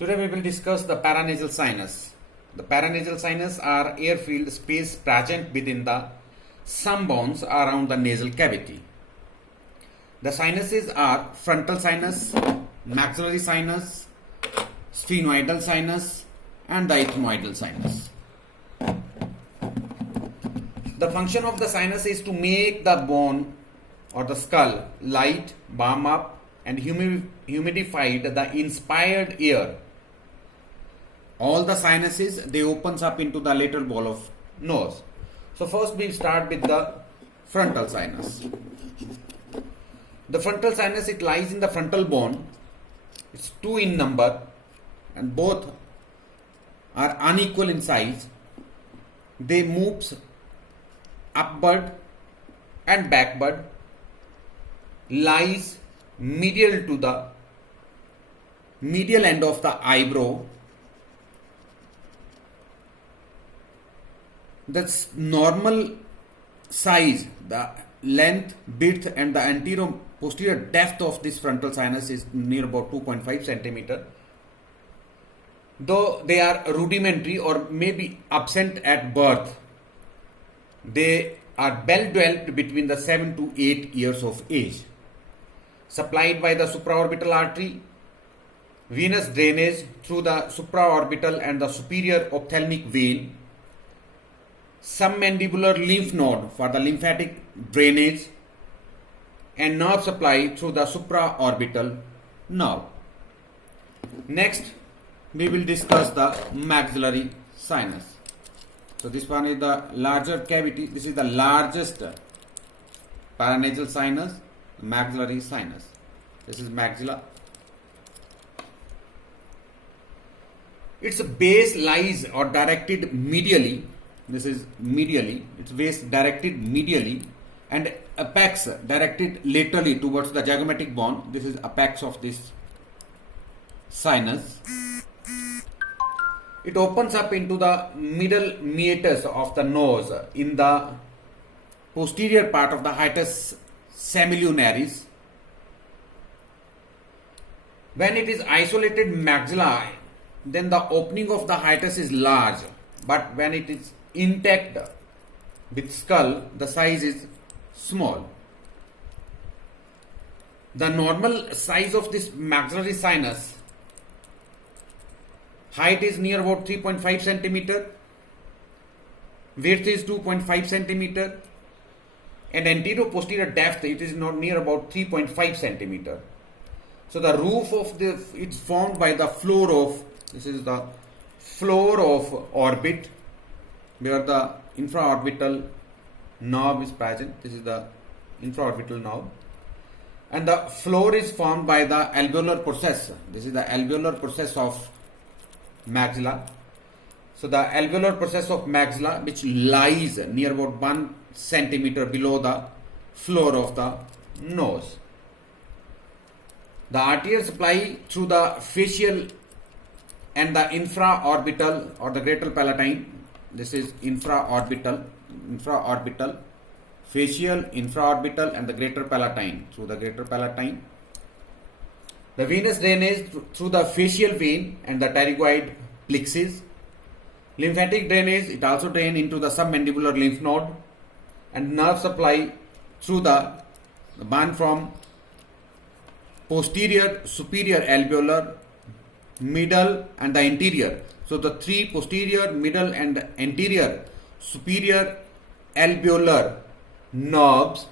Today we will discuss the paranasal sinus. The paranasal sinus are air-filled space present within the some bones around the nasal cavity. The sinuses are frontal sinus, maxillary sinus, sphenoidal sinus and the ethmoidal sinus. The function of the sinus is to make the bone or the skull light, warm up and humidified the inspired air. All the sinuses, they opens up into the lateral wall of nose. So first we start with the frontal sinus. The frontal sinus, it lies in the frontal bone. It's 2 in number and both are unequal in size. They moves upward and backward, lies medial to the medial end of the eyebrow. The normal size, the length, width and the anterior posterior depth of this frontal sinus is near about 2.5 centimeter. Though they are rudimentary or maybe absent at birth, they are well developed between the 7 to 8 years of age. Supplied by the supraorbital artery, venous drainage through the supraorbital and the superior ophthalmic vein, submandibular lymph node for the lymphatic drainage, and nerve supply through the supraorbital nerve. Next, we will discuss the maxillary sinus. So this one is the larger cavity. This is the largest paranasal sinus, maxillary sinus. This is maxilla. Its base lies or directed medially. This is medially. Its base directed medially and apex directed laterally towards the zygomatic bone. This is apex of this sinus. It opens up into the middle meatus of the nose in the posterior part of the hiatus semilunaris. When it is isolated maxilla, then the opening of the hiatus is large, but when it is intact with skull, the size is small. The normal size of this maxillary sinus, height is near about 3.5 centimeter, width is 2.5 centimeter, and anterior posterior depth, it is not near about 3.5 centimeter. So the roof of the, it's formed by the floor of, this is the floor of orbit, where the infraorbital nerve is present. This is the infraorbital nerve. And the floor is formed by the alveolar process. This is the alveolar process of maxilla. So the alveolar process of maxilla, which lies near about 1 centimeter below the floor of the nose. The arterial supply through the facial and the infraorbital or the greater palatine. This is infraorbital, facial, infraorbital and the greater palatine, through the greater palatine. The venous drainage through the facial vein and the pterygoid plexus. Lymphatic drainage, it also drains into the submandibular lymph node, and nerve supply through the one from posterior, superior alveolar, middle and the anterior. So the 3 posterior, middle and anterior superior alveolar nerves,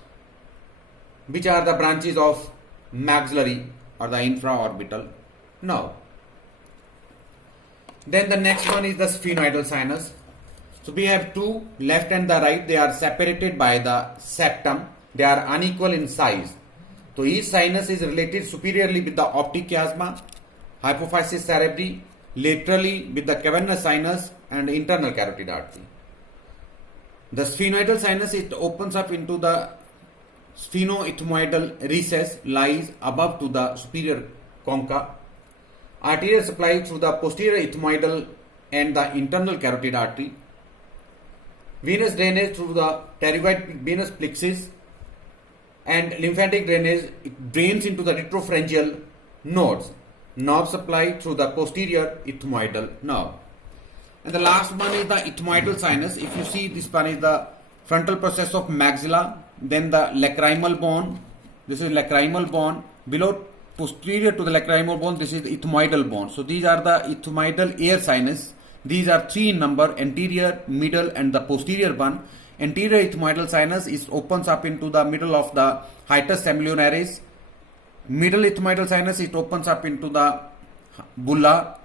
which are the branches of maxillary or the infraorbital nerve. Then the next one is the sphenoidal sinus. So we have 2, left and the right. They are separated by the septum. They are unequal in size. So each sinus is related superiorly with the optic chiasma, hypophysis cerebri, laterally with the cavernous sinus and internal carotid artery. The sphenoidal sinus, it opens up into the sphenoethmoidal recess, lies above to the superior concha. Arterial supply through the posterior ethmoidal and the internal carotid artery. Venous drainage through the pterygoid venous plexus and lymphatic drainage, it drains into the retropharyngeal nodes. nerve supply through the posterior ethmoidal nerve. And the last one is the ethmoidal sinus. If you see, this one is the frontal process of maxilla, then the lacrimal bone. This is lacrimal bone. Below, posterior to the lacrimal bone, this is the ethmoidal bone. So these are the ethmoidal air sinus. These are 3 in number: anterior, middle, and the posterior one. Anterior ethmoidal sinus opens up into the middle of the hiatus semillinaris. Middle ethmoidal sinus, it opens up into the bulla,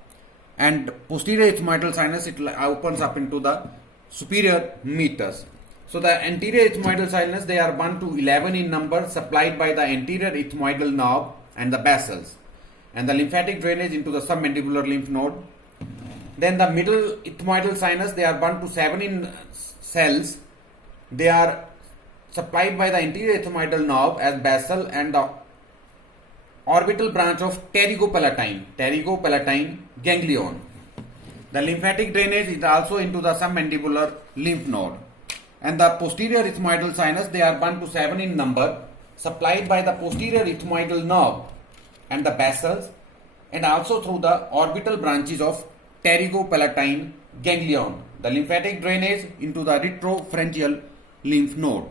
and posterior ethmoidal sinus, it opens up into the superior meatus. So the anterior ethmoidal sinus, they are 1 to 11 in number, supplied by the anterior ethmoidal nerve and the basals, and the lymphatic drainage into the submandibular lymph node. Then the middle ethmoidal sinus, they are 1 to 7 in cells. They are supplied by the anterior ethmoidal nerve as basal and the orbital branch of pterygopalatine ganglion. The lymphatic drainage is also into the submandibular lymph node. And the posterior ethmoidal sinus, they are 1 to 7 in number, supplied by the posterior ethmoidal nerve and the basals, and also through the orbital branches of pterygopalatine ganglion. The lymphatic drainage into the retropharyngeal lymph node.